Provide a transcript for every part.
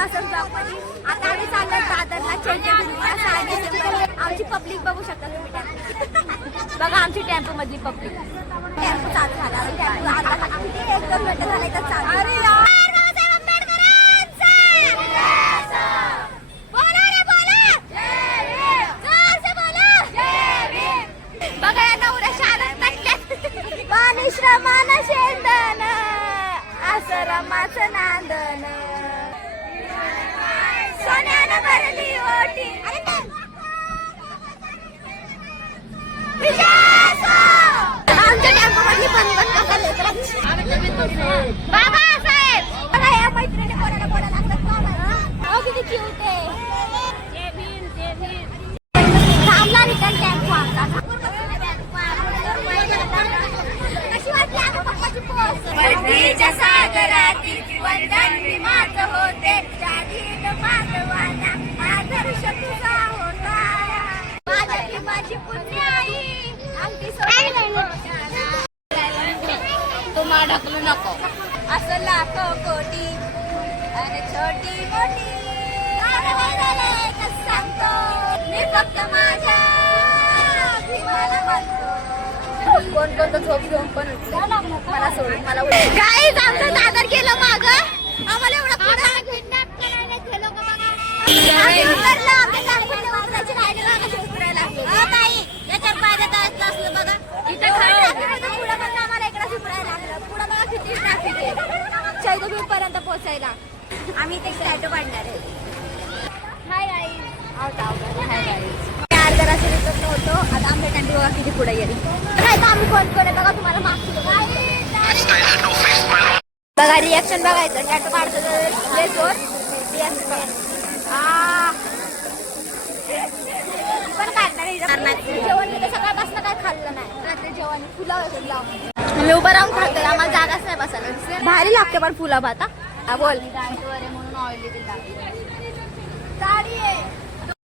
दिसलं असं ब्लॉगमध्ये. आता आम्ही चाललो दादरला चैत्यभूमीला 6 डिसेंबर. आमची पब्लिक बघू शकता तुम्ही टेम्पो. बघा आमची टेम्पो मधली पब्लिक. टेम्पो चालू झाला. टेम्पो आता किती 1-2 मिनिटं झाले तर चालू. अरे यार श्रमाना शेंदन आसरमाचं नांदन सोन्यानं भरली ओटी. आमच्या टेम्पो मधली बाबा साहेब बघा या मैत्रिणी कोणाला कोणाला असतात किती क्यूट आहे. थांबला रिटर्न टेम्पो आमचा. नदीच्या सागरातील वंदन विमाच होते जागीत माधवाना आदर्श तुझा होता. माझ्या भीमाची पुण्य आई आमची तुम्हा ढकलू नको असं लाखो कोटी आणि छोटी मोठी सांगतो मी फक्त माझ्या भीमाला म्हणतो. कोण कोण तर झोप घेऊन पण मला सोडून मला गाईज आमचं दादर गेलं माग आम्हाला एवढा किडनॅप करायला गेलो का बघा. याच्यात पाहिजे असलं बघा इथं पुढं पण आम्हाला इकडे फिरायला लागलं. पुढं बघा किती ट्रॅफिक आहे चैत्यभूमी पर्यंत पोहोचायला. आम्ही इथे स्टॅच्यू काढणार आहे. हाय गाईज हाय गाईज होतो आता आमच्या टेम्पो बघा किती पुढे गेली. आम्ही फोन करे बघा तुम्हाला मागची बघा रिॲक्शन बघायचं. टॅटो काढतो पण काढणार जेवण सकाळपासून काय खाल्लं नाही. रात्री जेवण फुलं मी उभं राहून खातोय. आम्हाला जागाच नाही बसायला. भारी लागते पण फुलं भात. बोल म्हणून ऑइली साडी आहे.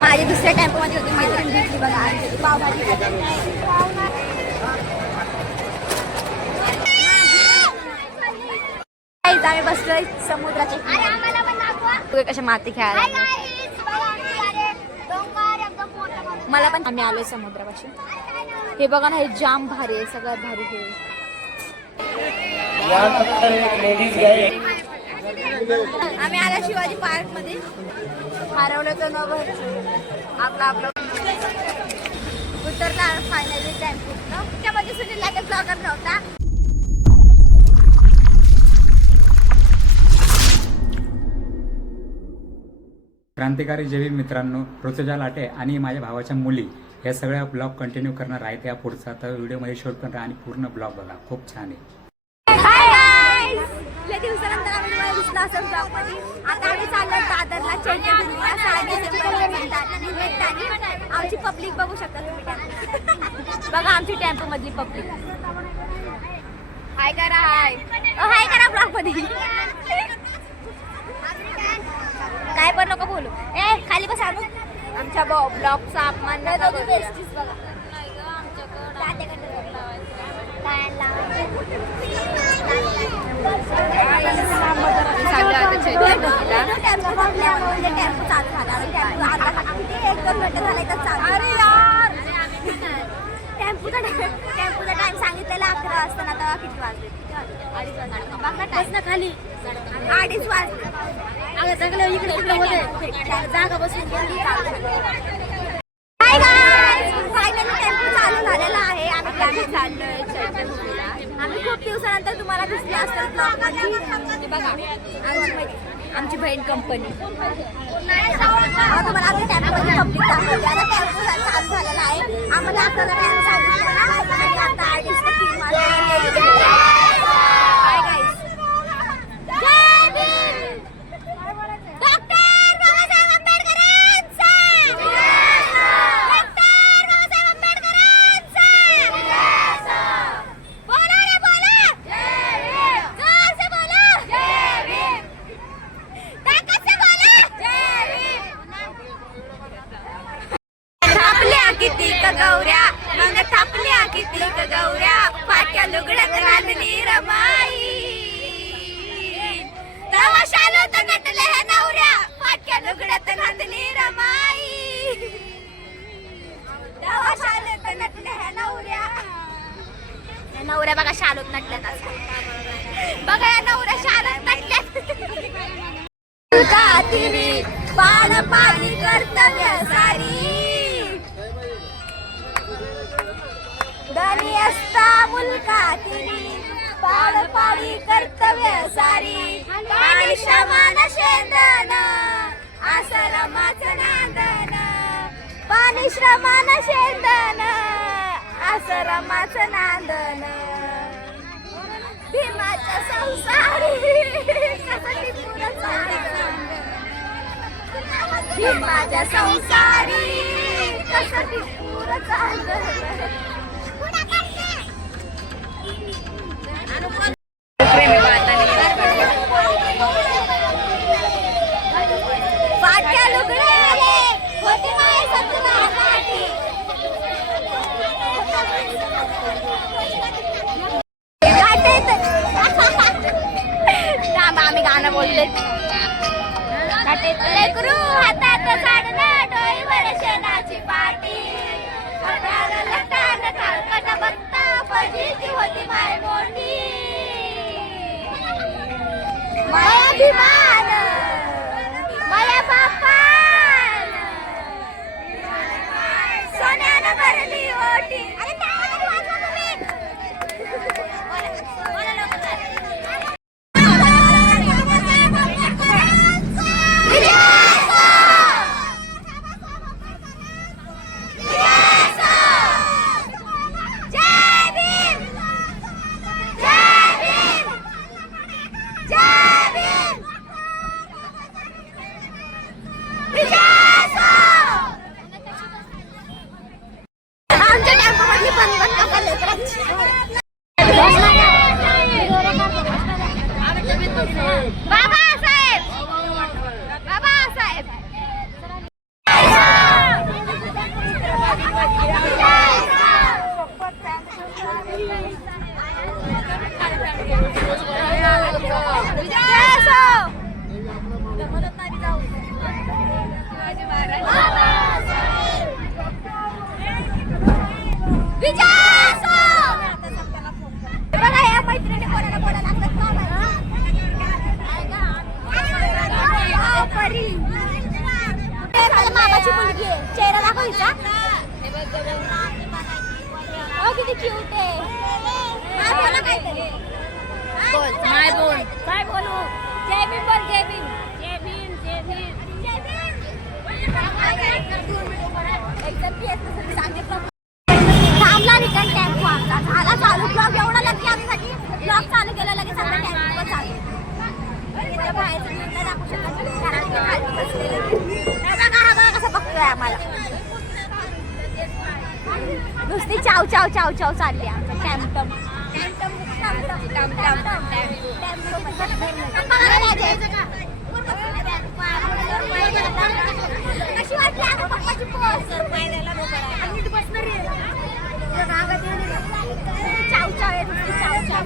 माझी दुसऱ्या टेम्पो मध्ये होती मैत्रीण भेटली बघा पावभाजी. आम्ही बसलोय समुद्राचे कशा माती खेळायला. मला पण आम्ही आलोय समुद्रापाशी. हे बघा ना हे जाम भारी आहे सगळ्यात भारी. हे आम्ही आला शिवाजी पार्क मध्ये. हरवलं तर न आपलं उतरणार फायनली टेम्पो. त्यामध्ये सुनीलला काही ब्लॉगर नव्हता. क्रांतिकारी जैविक मित्रांनो, ऋतुजा लाटे आणि माझ्या भावाच्या मुली या सगळ्या ब्लॉग कंटिन्यू करणार आहेत. या पुढचा तर व्हिडिओमध्ये शूट करणार आणि पूर्ण ब्लॉग बघा, खूप छान आहे. दिवसानंतर आम्ही तुम्हाला दिसला असं ब्लॉग मध्ये. आता आम्ही चाललो दादरला चैत्यभूमीला 6 डिसेंबर निमित्ताने. आमची पब्लिक बघू शकता तुम्ही. बघा आमची टेम्पो मधली पब्लिक. हाय करा हाय करा ब्लॉग मध्ये. काय पण नको बोलू. खाली बस. आमच्या ब्लॉगचा अपमान नका करू. टेम्पोचा टाइम सांगितलेला 11 वाजता. आता किती वाजले? 2:30 वाजले. खाली 2:30 वाजले. इकडे जागा बसून फायनली टेम्पो चालू झालेला आहे. आम्ही चाललोय चैत्यभूमीला. आम्ही खूप दिवसानंतर तुम्हाला दिसले असतात ब्लॉग मध्ये. बघा आमची बहीण कंपनी. तुम्हाला आमच्या टेम्पोची कंप्लीट दाखवली. आता टेम्पो चालू झालेला आहे. आम्हाला आपल्याला टाइम सांगितलं आणि आता 3:30 वाजता. किती गौऱ्या मग थापल्या किती गौऱ्या पाट्या लुगड्यात घालली या नवऱ्या बघा शालूत नटल्यात असं. बघा या नवऱ्या शालूत नटल्यात. कातिनी पान पाणी कर्तव्य सारी धनी असता मुलकातिनी पान पाणी कर्तव्य सारी पाणी श्रमाण शेंदन आसरमाच नांदन पाणी श्रमाण शेंदन आसरमाच नांदन भीमाच्या संसारी भीमाच्या संसारी कसं पुरं चाललं फाटक्या लुगड्याले होती माय सतनासाठी आम्ही गाणं बोलले लेकरू हातात झाडणं डोईवर शेणाची पाटी हाताला लटान काळकट बघता फजिती होती माय मोठी माया अभिमान माया बापान सोन्यानं भरली ओटी. अरे टाळ्या वाजवा तुम्ही. बोला लवकर. बाबासाहेब बाबासाहेब बघा या मैत्रिणी कोणाला कोणाला मामाची मुलगी आहे चेहरा दाखवायचा किती क्यूट आहे. बोला काहीतरी काय बोलू जय भीम बोल जय भीम जय भीम जय भीम जय भीम. थांबला रिटर्न टेम्पो आमचा झाला चालू ब्लॉग एवढा लगे आम्ही ब्लॉग चालू केला लगेच आमचा टेम्पो चालू बाहेरचं नाही दाखवू शकत कारण खाली बसलेलं कसं बघतोय आम्हाला नुसती चाव चाव चाव चाव चालली आमचं टॅमटम कशी वाटली आता पप्पाची पोस्ट चाव चाव आहे नुसती चाव चाव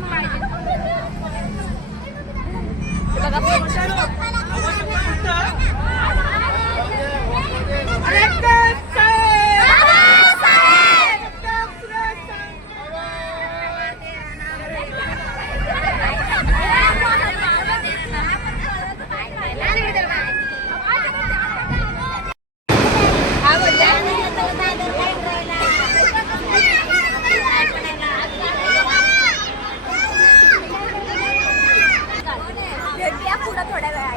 बघा थोड्या वेळा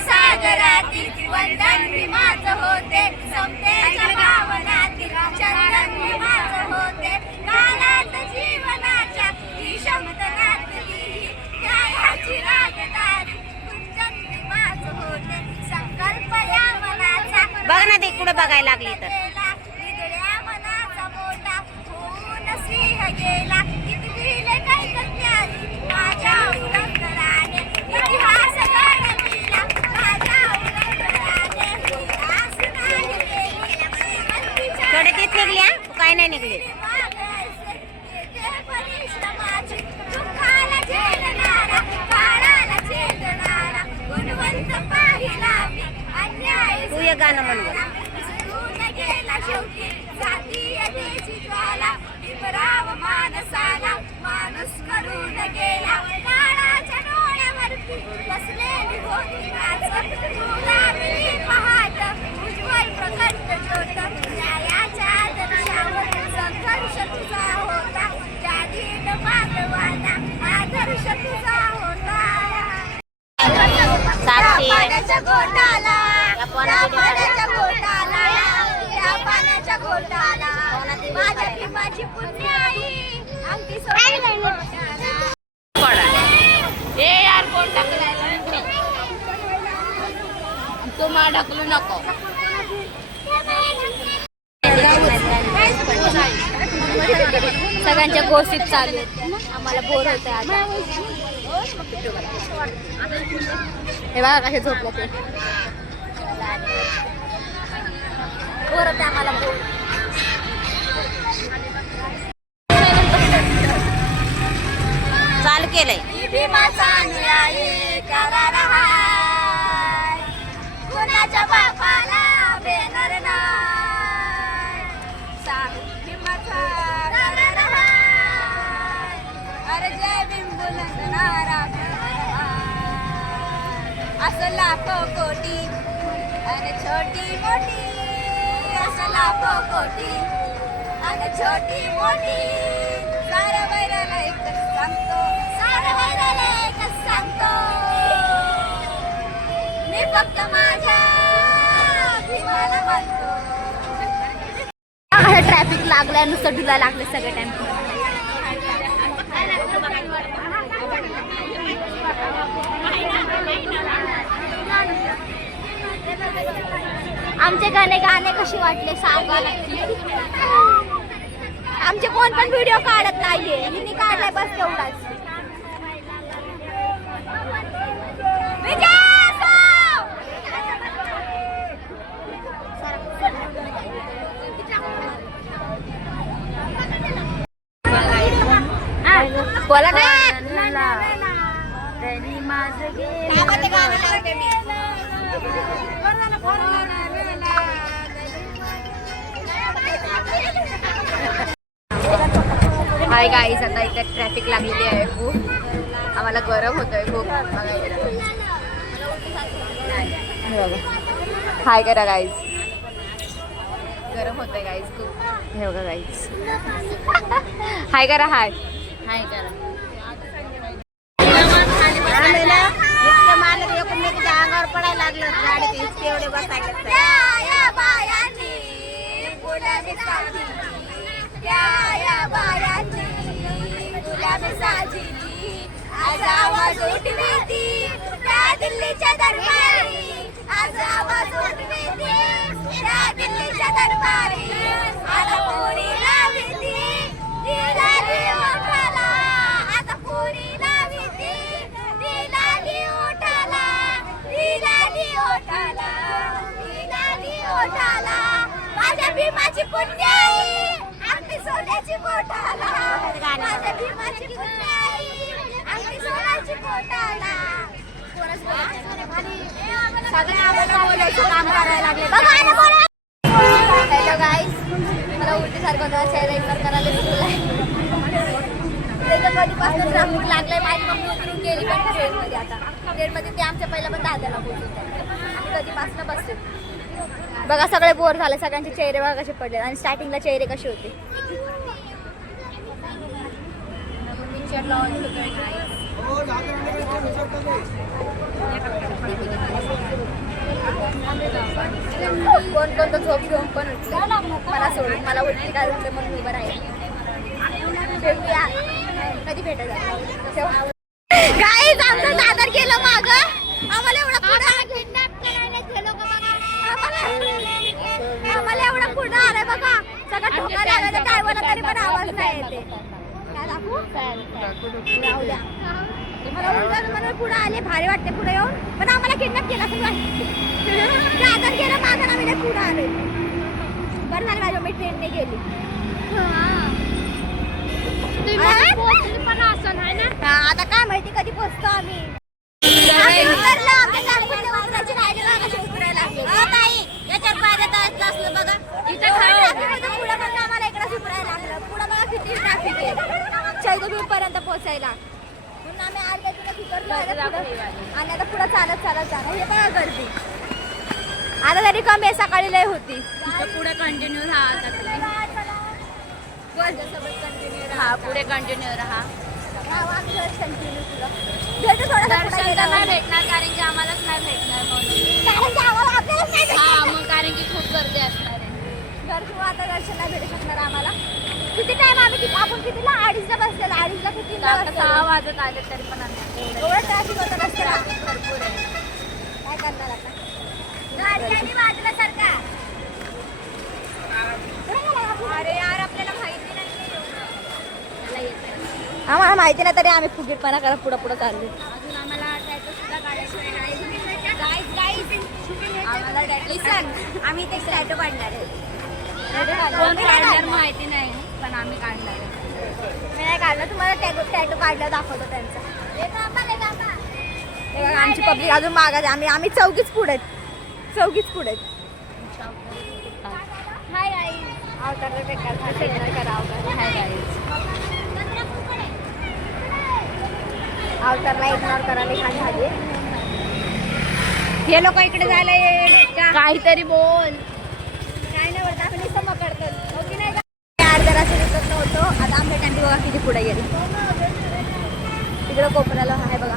सागरातील वंदन भीमाच होते समतेच्या भावनातील चंदन भीमाच होते कालात जीवनाच्या ही शब्दनातली न्यायाची राजधानी कुंजन भीमाच होते संकल्प या मनाचा बघ ना ते कुठं बघायला लागली तर निगड्या मनाचा मोठा होऊन सिंह गेला कितवीले काही कन्यारी माझ्या उलंघनाने इतिहास घडविला माझ्या उलंघनाने इतिहास नाही केला थोडे तेच निघल्या काय नाही निघले परिश्रमाची दुःखाला झेलणारा काळाला छेदणारा गुणवंत पाहिला मी अन्याय तू हे गाणं म्हणू शेवटी जातीयतेची ज्वाला इमराव मानसाला माणूस करून गेला काळाच्या डोळ्यावरती बसलेली होती काच गुलाबी पहाट उज्ज्वल प्रकट ज्योत न्यायाच्या आदर्शावर संघर्ष तुझा होता जातीन मानवाचा आदर्श तुझा होता पाण्याच्या घोटाला पाण्याच्या घोटाला या पाण्याच्या घोटाला माझ्या भीमाची पुण्य आई आमची ए यार कोण टाकलाय तुम्हाला ढकलू नको सगळ्यांच्या गोष्टी चालू आहेत आम्हाला बोर होत आहे आता हे बघा कसे झोपलं ते बोर होते आम्हाला बोर चालू केलंय भीमाचा अनुयायी करार हाय कुणाच्या बापाला बेनर नाही भीमाचा करार हाय अरे जय भीम बुलंद नारा असं लाखो कोटी आणि छोटी मोठी असं लाखो कोटी आणि छोटी मोठी साऱ्या बैराला एकच सांगतो साऱ्या बैराला एकच सांगतो मी फक्त माझ्या भीमाला म्हणतो ट्रॅफिक लागलाय नुसतं डुला लागले सगळे टेम्पो आमचे गाणे कसे वाटले सांगा नक्की आमचे कोण पण व्हिडिओ काढत नाहीये हिने काढलाय बस तेवढाच बोला ना हाय गाईज आता इथे ट्रॅफिक लागलेली आहे खूप आम्हाला गरम होतोय खूप हाय करा गाईज गरम होतोय गाईज खूप हे बघा गाईज हाय करा हाय हाय करा अंगावर पडायला लागलं गाडीत इतके एवढे बसायला आज आवाज उठवी ती त्या दिल्लीच्या दरबारी आज आवाज उठवी ती त्या दिल्लीच्या दरबारी आता पुरी लावी ती दिलाली ओठाला आता पुरी लावी ती दिलाली ओठाला दिलाली ओठाला दिलाली ओठाला माझ्या भीमाची पुण्याई आमची सोन्याची बोटाला माझ्या भीमाची पुण्याई आमची सोन्याची बोटाला सगळे आम्हाला बोलायचं काम करायला लागले हॅलो गाईज मला उलटीसारखं होतं चेहरा इग्नोर करायला सुटलाय कधीपासून ट्रॅफिक लागलाय माझी मम्मी उतरून गेली पण ट्रेनमध्ये आता ट्रेनमध्ये ते आमच्या पहिला पण दादाला बोलत आम्ही कधीपासून बसतो बघा सगळे बोर झाले सगळ्यांचे चेहरे बघा कसे पडले आणि स्टार्टिंगला चेहरे कसे होते कोण कोण तर झोप घेऊन पण उठले मला सोडून मला उलटी काय उठले म्हणून उभं राहील भेटूया कधी भेटत गाईज आमचं दादर गेलं माग आम्हाला एवढा पुढे आम्हाला एवढा पुढे आलाय बघा सगळं ठोका लागायचं काय बोला तरी पण आवाज नाही येते मला पुढे आले भारी वाटते पुढे येऊन पण आम्हाला किडनॅप केला असं वाटते दादर गेलं मागं आम्ही पुढे आले बरं झालं माझ्या मी ट्रेनने गेली आता काय माहिती कधी पोहोचतो आम्ही याच्यावर पाहिजे असलं बघा इथं चैदोबीर पर्यंत पोहोचायला. म्हणून आम्ही अर्ध्या दिवसात उतरलो आणि आता पुढे चालत चालत जाणार. हे बघा गर्दी आता तरी कमी आहे, सकाळी लय होती. पुढे कंटिन्यू राहा आता तुम्ही. हा पुढे कंटिन्यू राहा. दर्शन तर नाही भेटणार कारण की आम्हालाच नाही भेटणार म्हणून. हा मग कारण की खूप गर्दी असणार आहे. आता दर्शन नाही भेटू शकणार आम्हाला. किती टाइम आपण कितीला 2:30ला बसलेला. 2:30ला किती 6 वाजत आले तरी पण आम्ही एवढं ट्रॅफिक होतं रस्त्याला. भरपूर आहे. काय करणार आता गाडी आणि बाजूला सरका. अरे यार आपल्याला माहिती नाही. आम्हाला माहिती नाही तरी आम्ही फुगीरपणा करत पुढं पुढं चाललो. अजून आम्हाला टॅटो सुद्धा काढायचं आम्ही ते टॅटो काढणार आहे. कोण काढणार माहिती नाही पण आम्ही काढणार आहे. मी नाही काढलं, तुम्हाला टॅटो काढला दाखवतो त्यांचा. हे बघा आमची पब्लिक अजून मागायची. आम्ही चौकीच पुढे आहेत. Hi guys. अवतारला बेकार झालं. करा अवतार. Hi guys. अवतारला इग्नोर करायला घाण झाली. हे लोक इकडे जायला का काहीतरी बोल. काय नाही बोलत आपण इथं करतात हो की नाही. अर्ध्या रात्री दिसत नव्हतो. आता आमच्या टँटी बघा किती पुढे गेली. तिकडं कोपऱ्याला आहे बघा.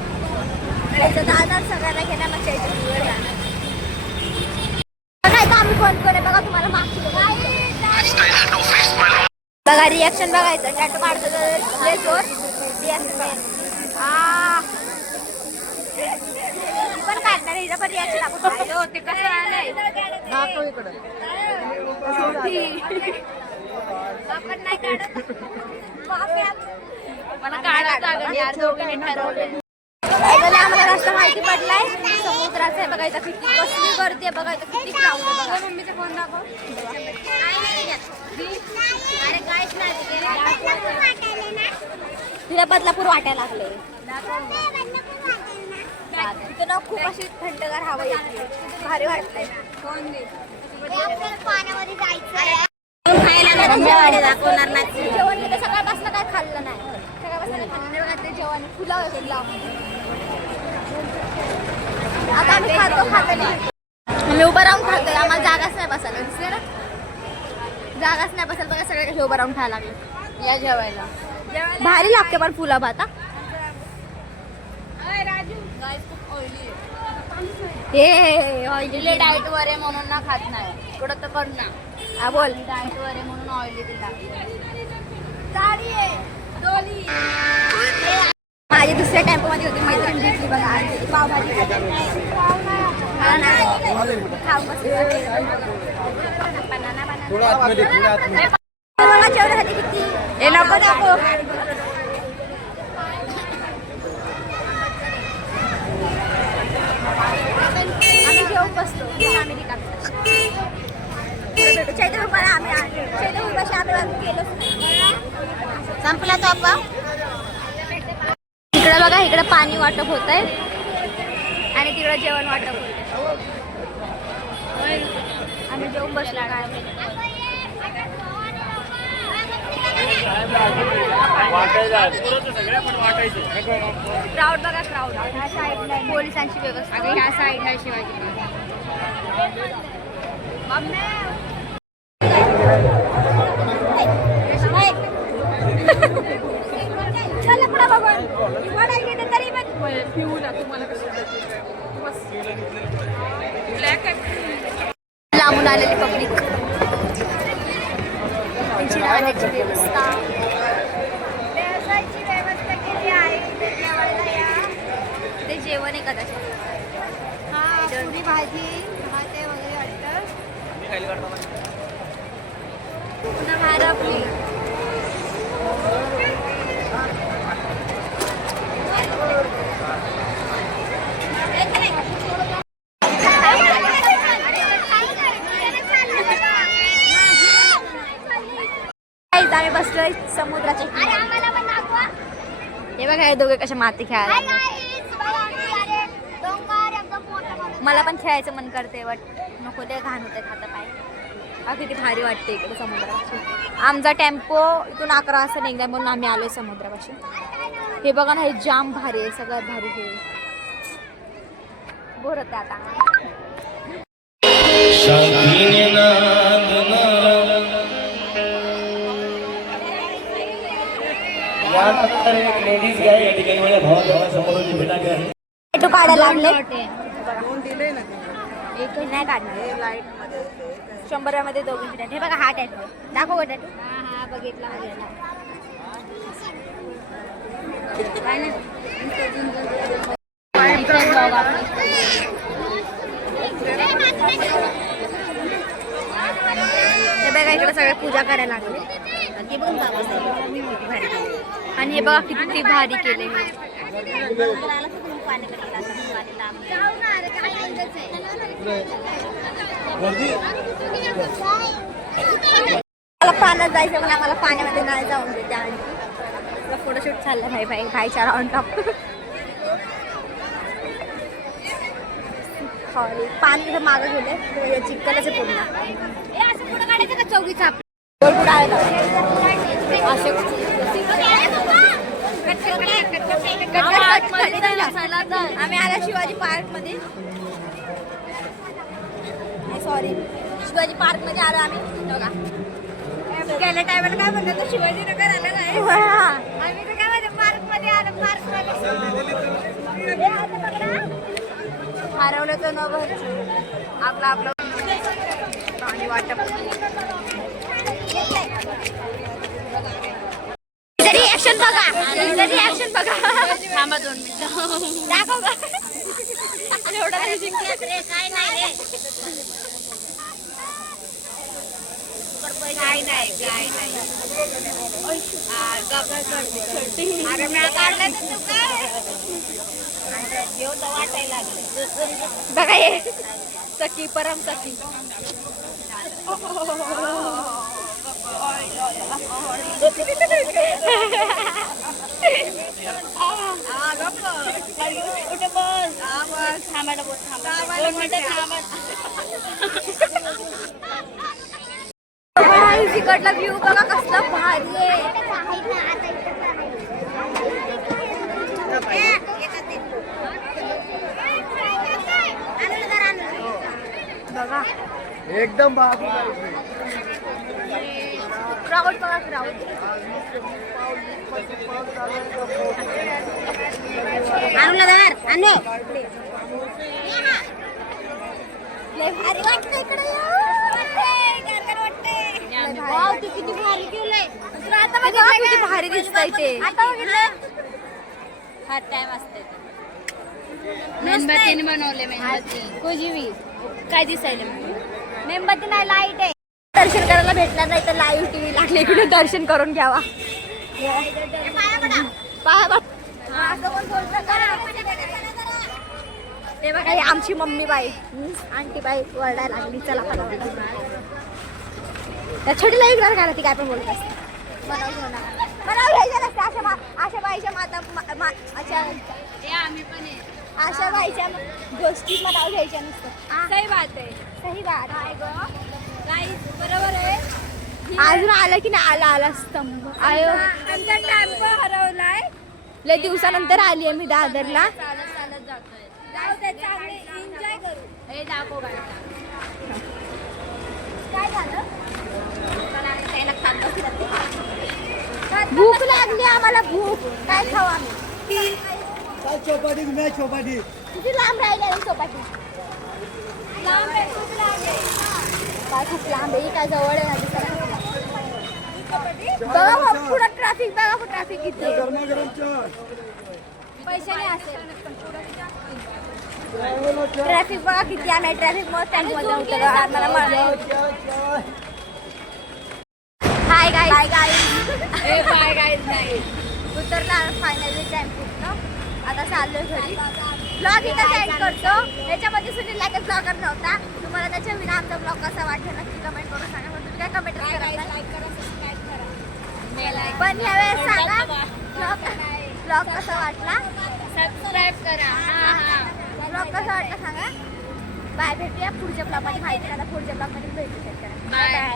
त्याचं दादा सगळ्यांना घेणार मग त्याच्या दिवस जाणार. बघा इथं आम्ही कोण कोण आहे बघा. तुम्हाला मागची बघा रिॲक्शन बघायचं. टॅटो काढतो तर जोर पण काढणार हिचं पण रिॲक्शन आपण पाहिलं. ते कसं आलंय आपण नाही काढत. मला काढावं लागेल यार. दोघींनी ठरवलंय. आम्हाला रस्ता माहिती पडलाय समुद्राचा आहे. बघा इथं किती कसली गर्दी आहे. बघा इथं किती क्राऊड आहे. बघा मम्मीचा फोन दाखव. तिला बदलापूर वाटायला लागले. तिथं ना खूप अशी थंडगार हवा येते. भारी वाटतंय. पाण्यामध्ये जायचं दाखवणार नाही. जेवण मी तर सकाळपासून काय खाल्लं नाही. सकाळपासून खाल्लं नाही. ते जेवण फुलं आता आम्ही खातो मी उभं राहून खातोय. आम्हाला जागाच नाही बसायला. दिसले ना जागाच नाही बसायला. बघा सगळे उभं राहून खायला लागले. या जेवायला भारी लागते पण फुलं भात. हे ऑइली डाएट वर आहे म्हणून ना खात नाही. इकडं तर कर ना. हा बोल. डाएट वर आहे म्हणून ऑइली दिला. माझी दुसऱ्या टेम्पो मध्ये होती मैत्रीण भेटली बघा. पावभाजी जेवणासाठी किती हे नको दाखव. आम्ही जेवण बसतो. आम्ही चैतन्य आम्ही गेलो संपला तो आपा. इकडे बघा इकडे पाणी वाटप होत आहे आणि तिकडे जेवण वाटप होत आहे. आम्ही जेवण बसला. क्राऊड बघा क्राऊड. ह्या साईडला पोलिसांची व्यवस्था. ह्या साईडला शिवाजी. चला पुढे बघून तरी पण लांबून आलेली पब्लिक. त्यांची राहण्याची व्यवस्था केली आहे. ते जेवण आहे कदाचित. पुरी भाजी भाते वगैरे वाटतं. पुन्हा बाहेर आपली आम्ही बसलोय समुद्राच्या. हे बघा हे दोघे कशा माती खेळायला. मला पण खेळायचं मन करते बट नको ते घाण होते खाता पाय. हा किती भारी वाटते इकडे समुद्रापाशी. आमचा टेम्पो इथून 11 वाजता निघाला म्हणून आम्ही आलोय समुद्रापाशी. हे बघा ना, हे जाम भारी आहे, सगळ्यात भारी हे. बोर होते आता. टॅटू काढायला लागले. एक नाही काढणार. 100 मध्ये दोघींची टॅटू. हे बघा हा टॅटू दाखव टॅटू. हा बघितला हे बघा इकडे सगळे पूजा करायला लागले. आणि हे बघा किती भारी केले. मला पाण्यात जायचं पण आम्हाला पाण्यामध्ये नाही जाऊन देते. आणि फोटोशूट चाललं भाई भाई भाईच्या राऊंड टॉप. पाणी मागं गेले चिकलच आहे पूर्ण. असं पुढं काढायचं का चौकीचा आम्ही आला शिवाजी पार्क मध्ये. सॉरी शिवाजी पार्क मध्ये आलो आम्ही. बघा गेल्या टायमाला काय म्हणतात शिवाजी नगर आलं नाही. आम्ही तर काय म्हणतो पार्क मध्ये आलो. पार्क मध्ये हरवलं तर न भर आपलं आपलं पाणी वाटप. रिॲक्शन बघा, रिॲक्शन बघा. थांबा 2 मिनिटं दाखव का. एवढं काय नाही रे. काय नाही काय नाही. अरे मी काढलं तर तू काय वाटायला लागलं. बघा हे सखी परम सखी. तिकडला व्ह्यू बघा कसला भारी आहे. बघा एकदम क्राऊड बघा क्राऊड. आणूला जाणार आणू. लय भारी वाटतं इकडे. वाव तू किती भारी केलंय. तुला आता बघितलं किती भारी दिसतंय ते. आता बघितलं हा टाइम असते. मेणबत्तीने बनवले. मेणबत्ती कोजीवी काय दिसायला. मेणबत्ती नाही लाईट आहे. दर्शन करायला भेटणार नाही तर लाईव्ह टीव्ही लागले इकडे दर्शन करून घ्यावा. ते बघा आमची मम्मी बाई आंटी बाई वरडायला लागली. चला त्या छोटी लाईव्ह घाला ती काय पण बोलत असते. बनाव घ्यायच्या नसते अशा बाईच्या माता अशा बाईच्या गोष्टी मनावर घ्यायच्या नसतं. सही बात आहे. सही बात आहे ग. बरोबर आहे. अजून आलं की नाही आला स्तंभ. आयो आमचा टेम्पो हरवलाय. लय दिवसानंतर आली आहे मी दादरला. चालत जातोय. एन्जॉय करू. हे दाखव काय झालं. भूक लागली आम्हाला. भूक काय खाऊ आम्ही. चौपाटी नाही चौपाटी किती लांब राहिले चौपाटी. लांब आहे खूप लांब आहे. काय खूप लांब आहे काय जवळ आहे. बघा पुढं ट्रॅफिक बघा ट्रॅफिक किती. पैशाने असेल ट्रॅफिक बघा किती. आम्ही ट्रॅफिक मध्ये टँकमध्ये उतरलो. आम्हाला हाय गाईज. बाय गाईज नाही उतरला फायनली टेम्पोतनं. आता चाललोय घरी. ब्लॉग इथं एंड करतो. याच्यामध्ये सुनील लाईक ब्लॉगर नव्हता. तुम्हाला त्याच्या विना आमचा ब्लॉग कसा वाटला नक्की कमेंट करून सांगा. पण तुम्ही काय कमेंट करा लाईक करा सबस्क्राईब करा. पण यावेळेस सांगा ब्लॉग कसा वाटला. सबस्क्राईब करा. ब्लॉग कसा वाटला सांगा. बाय, भेटूया पुढच्या ब्लॉग मध्ये. माहिती नाही पुढच्या ब्लॉग मध्ये भेटू शकता. Bye. बाय.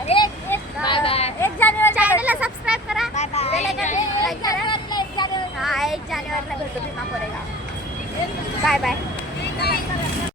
Bye. 1 जानेवारी चॅनलला सबस्क्राईब करा. बेल आयकॉन लाईक करा. 1 जानेवारीला भेटू भीमा कोरेगाव. Bye bye.